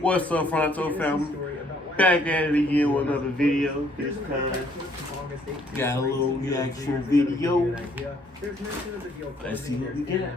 What's up, Fronto family? Back at it again with another video. This time, got a little reaction video. Let's see what we got.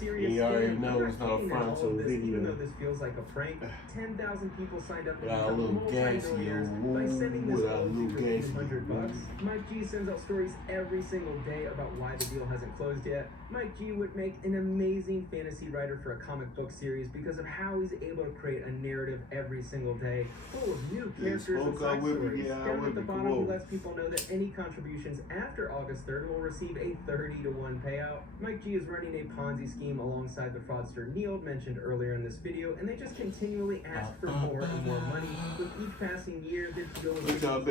You already know it's not a Fronto video. This feels like a prank. 10,000 people signed up got a little gassy, by sending this $100. Mike G sends out stories every single day about why the deal hasn't closed yet. Mike G would make an amazing fantasy writer for a comic book series because of how he's able to create a narrative every single day full of new characters and side stories. Down at the bottom, he lets people know that any contributions after August 3rd will receive a 30-to-1 payout. Mike G is running a Ponzi scheme alongside the fraudster Neil mentioned earlier in this video, and they just continually ask for more and more money. With each passing year, the deal is Let's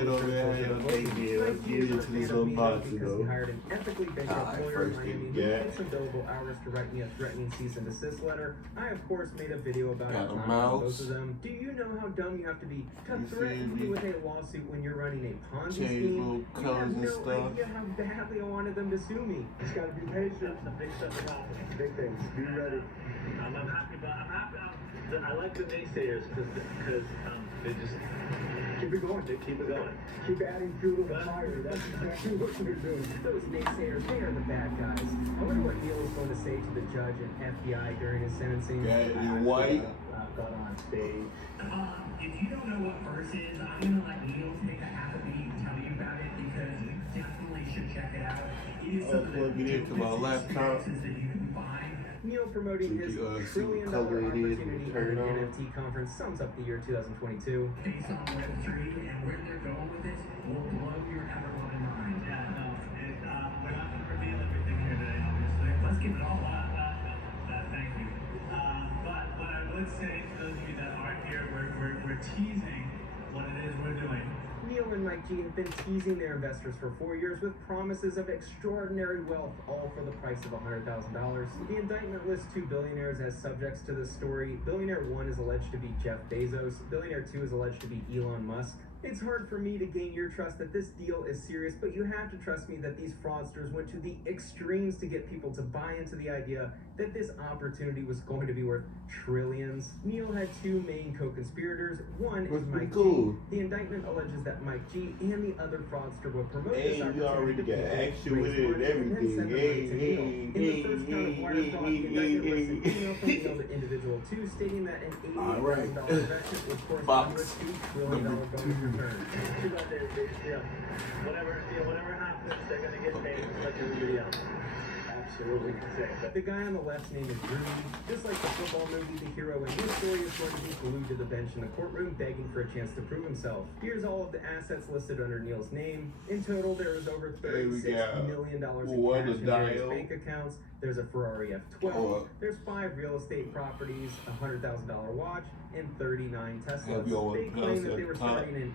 get into this unboxing though. He hired an ethically bankrupt lawyer in Miami who paid some billable hours to write me a threatening cease and desist letter. I of course made a video about it on both of them. Do you know how dumb you have to be to threaten me with a lawsuit when you're running a Ponzi scheme? You have no idea how badly I wanted them to sue me. Just gotta be patient. The big stuff is happening. Big things. Be ready. I'm happy, but I'm happy. I like the naysayers because they just keep it going. They keep it going. Keep adding fuel to the fire. That's exactly what they're doing. Those naysayers, they are the bad guys. I wonder what Neil is going to say to the judge and FBI during his sentencing. White. Got on stage. If you don't know what verse is, I'm gonna let Neil take a half a beat and tell you about it because you definitely should check it out. It is some of the dopest experiences that you can find. Neil promoting his $1 trillion opportunity in an NFT conference sums up the year 2022. Based on Web3 and where they're going with this will blow your ever-loving mind. Yeah, no, we're not going to reveal everything here today, obviously. Let's give it all up. Thank you. But what I would say to those of you that aren't here, we're teasing what it is we're doing. Neil and Mike G have been teasing their investors for 4 years with promises of extraordinary wealth, all for the price of $100,000. The indictment lists 2 billionaires as subjects to this story. Billionaire 1 is alleged to be Jeff Bezos. Billionaire 2 is alleged to be Elon Musk. It's hard for me to gain your trust that this deal is serious, but you have to trust me that these fraudsters went to the extremes to get people to buy into the idea that this opportunity was going to be worth trillions. Neil had 2 main co-conspirators. One is Mike G. The indictment alleges that Mike G and the other fraudster would promote this opportunity to action with it and everything. In the first count of wire fraud, the indictment lists an email from Neil to individual 2 stating that an $88,000 investment would correspond to a $2 trillion bonus return. Too bad whatever happens, they're gonna get paid just like everybody else. Absolutely insane. The guy on the left's name is Rudy. Just like the football movie, the hero in this story is going to be glued to the bench in the courtroom, begging for a chance to prove himself. Here's all of the assets listed under Neil's name. In total, there is over $36 million in cash in various bank accounts. There's a Ferrari F12. There's 5 real estate properties, a $100,000 watch, and 39 Teslas. They claim that they were starting an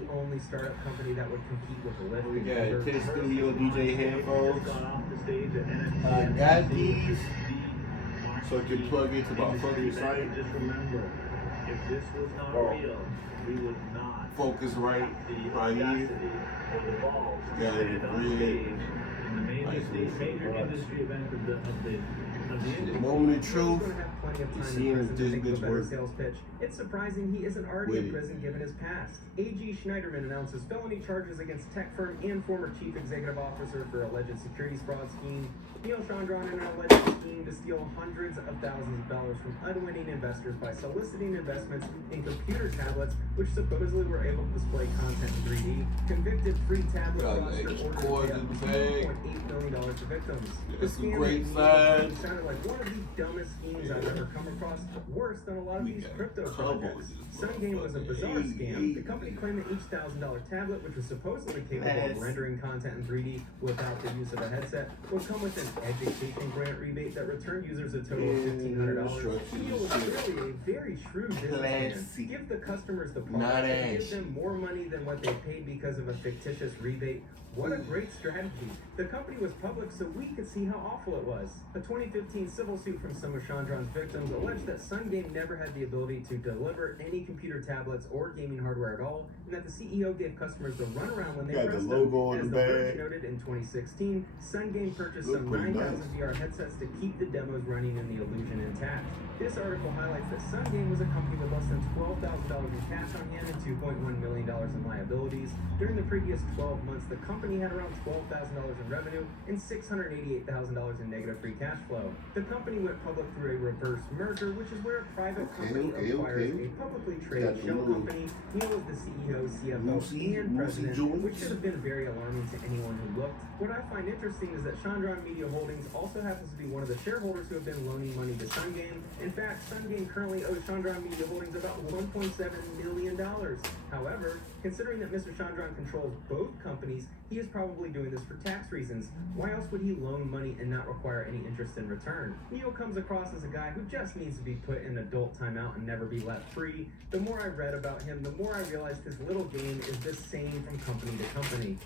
EV-only startup company that would compete with Lyft. We got Test Studio DJ headphones. Gone off the stage at NFT. I got these, so you can plug into my fucking site. Just remember, if this was not real, we would not focus right here. Got it red. Major industry event of the moment of truth. You see him this bitch work. Sales pitch. It's surprising he isn't already in prison given his past. A.G. Schneiderman announces felony charges against tech firm and former chief executive officer for alleged securities fraud scheme. Neil Chandran in an alleged scheme to steal hundreds of thousands of dollars from unwitting investors by soliciting investments in computer tablets, which supposedly were able to display content in 3D. Convicted free tablet fraudster ordered to pay $1.8 million to victims. That's a great sign. Sounded like one of the dumbest schemes I've ever come across, worse than a lot of these crypto projects. SunGame was a bizarre scam. The company claimed that each $1,000 tablet, which was supposedly capable of rendering content in 3D without the use of a headset, would come with an education grant rebate that returned users a total of $1,500. Neil was clearly a very shrewd businessman. Give the customers the product and give them more money than what they paid because of a fictitious rebate. What a great strategy. The company was public so we could see how awful it was. A 2015 civil suit from some of Chandran's victims alleged that SunGame never had the ability to deliver any computer tablets or gaming hardware at all, and that the CEO gave customers the runaround when they pressed them. As the Verge noted in 2016, SunGame purchased some 9,000 VR headsets to keep the demos running and the illusion intact. This article highlights that Sun Game was a company with less than $12,000 in cash on hand and $2.1 million in liabilities. During the previous 12 months, the company had around $12,000 in revenue and $688,000 in negative free cash flow. The company went public through a reverse merger, which is where a private company acquires a publicly traded shell company. Neil was the CEO, CFO, and president, which should have been very alarming to anyone who looked. What I find interesting is that Chandron Media Holdings also happens to be one of the shareholders who have been loaning money to Sun Game. In fact, Sun Game currently owes Chandron Media Holdings about $1.7 million. However, considering that Mr. Chandron controls both companies, he is probably doing this for tax reasons. Why else would he loan money and not require any interest in return? Neil comes across as a guy who just needs to be put in adult timeout and never be let free. The more I read about him, the more I realized his little game is the same from company to company.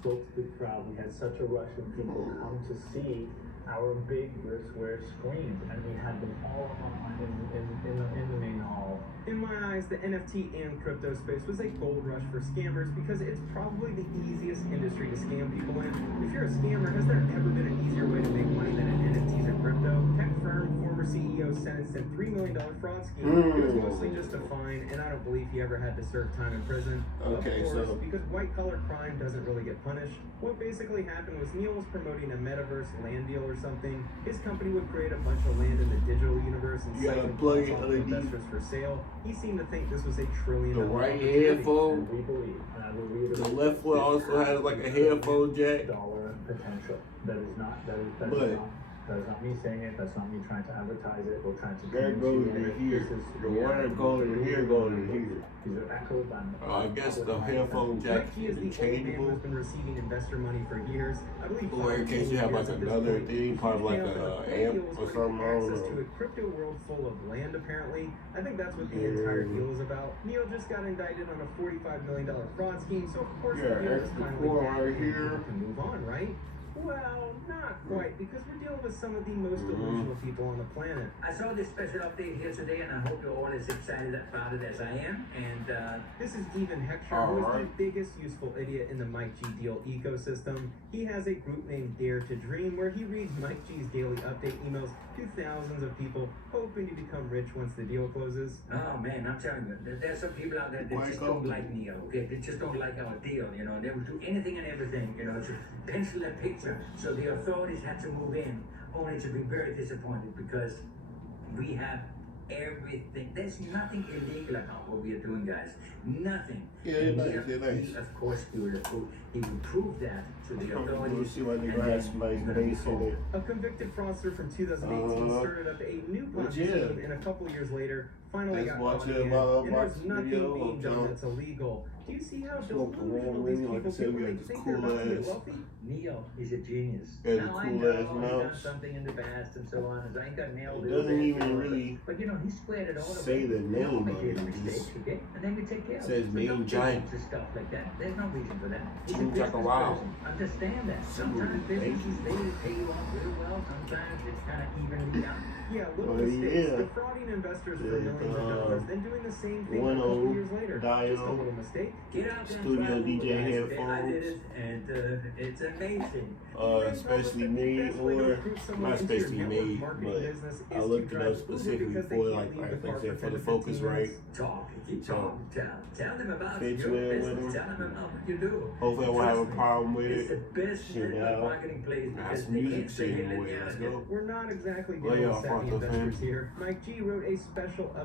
Spoke to the crowd. We had such a rush of people come to see our big square screens, and we had them all on in the main hall. In my eyes, the NFT and crypto space was a gold rush for scammers because it's probably the easiest industry to scam people in. If you're a scammer, has there ever been an easier way to make money than in NFTs or crypto? Tech firm former CEO sentenced in $3 million fraud scheme. It was mostly just a fine, and I don't believe he ever had to serve time in prison. Okay, of course, so because white-collar crime doesn't really get punished. What basically happened was Neil was promoting a metaverse land deal or something. His company would create a bunch of land in the digital universe and sell it to investors for sale. He seemed to think this was a $1 trillion. The right headphone. We believe, and I will reiterate, The left one also has like a headphone jack. dollar potential. That is not me saying it. That's not me trying to advertise it or trying to. That goes in here. The wire goes in here, goes in here. These are echoed by. I guess the headphone jack Mike G is is the old man changeable. who's been receiving investor money for years. I believe. Or in case you have like another thing, probably like a amp or something. I don't Access to know. a crypto world full of land, apparently. I think that's what the entire deal is about. Neil just got indicted on a $45 million fraud scheme, so of course the deal is extra finally core back right and here. people can move on, right? Well, not quite, because we're dealing with some of the most delusional people on the planet. I saw this special update here today, and I hope you're all as excited about it as I am. And This is Even Heckscher, who is the biggest useful idiot in the Mike G deal ecosystem. He has a group named Dare to Dream, where he reads Mike G's daily update emails to thousands of people, hoping to become rich once the deal closes. oh man, I'm telling you, there's some people out there that just don't like Neo. Okay, they just don't like our deal. You know, they will do anything and everything. You know, to pencil a picture. So the authorities had to move in, only to be very disappointed because we have everything. There's nothing illegal about what we are doing, guys. Nothing. Yeah, And nice, Neo, yeah, nice. he, of course, he will prove that to the We'll authorities. see what they and got then somebody's he's gonna be base in sold. it. A convicted fraudster from 2018 started up a new but Ponzi yeah. scheme, and a couple years later, finally Let's got watch caught it, again. my And there's Unboxin nothing video being of done John. that's illegal. Do you see how Smoke the delusional wrong these ring, like I people said, feel we when got they this think they're about to get cool-ass- wealthy? Neo is a genius. Yeah, the Now I cool-ass know he done mouse. something in the past and so on. As I ain't got nailed. It doesn't even really But you know, he squared it all say away. the name I of did it. mistakes, okay? And then we take care It of says it. main Don't giant. do stuff like that. There's no reason for that. He's a Seems like a business wow. person. Understand that. Sometimes businesses they pay you off real well. Sometimes it's kind of evenly out. Yeah, little Oh, mistakes. yeah. Defrauding investors for Yeah, millions of dollars, then doing the same thing a 1.0 couple years later. dial. Just a little mistake. Get out there Studio and try DJ guys. I did headphones. it, and it's amazing. Especially made or not especially made, but I looked it up specifically for like I said for the focus right. Talk, keep So, talking, tell them about fits your well with business, them. tell them about what you do. Hopefully I won't have a Trust me, problem with it's the it. best Shit network out. marketing place I have because some they music can't say singing let away. me Let's out of it. go. We're not exactly Well, dealing y'all with fucked savvy up, investors man. here. Mike G wrote a special